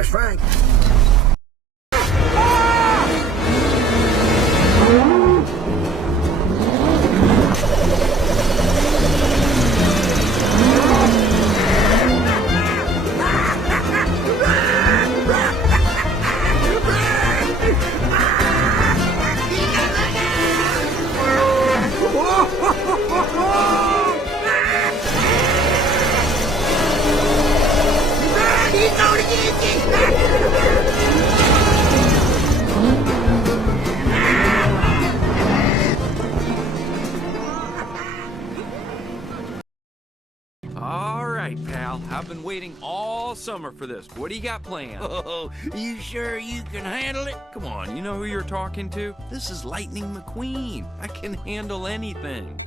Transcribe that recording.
That's Frank. All right, pal. I've been waiting all summer for this. What do you got planned? Oh, you sure you can handle it? Come on, you know who you're talking to? This is Lightning McQueen. I can handle anything.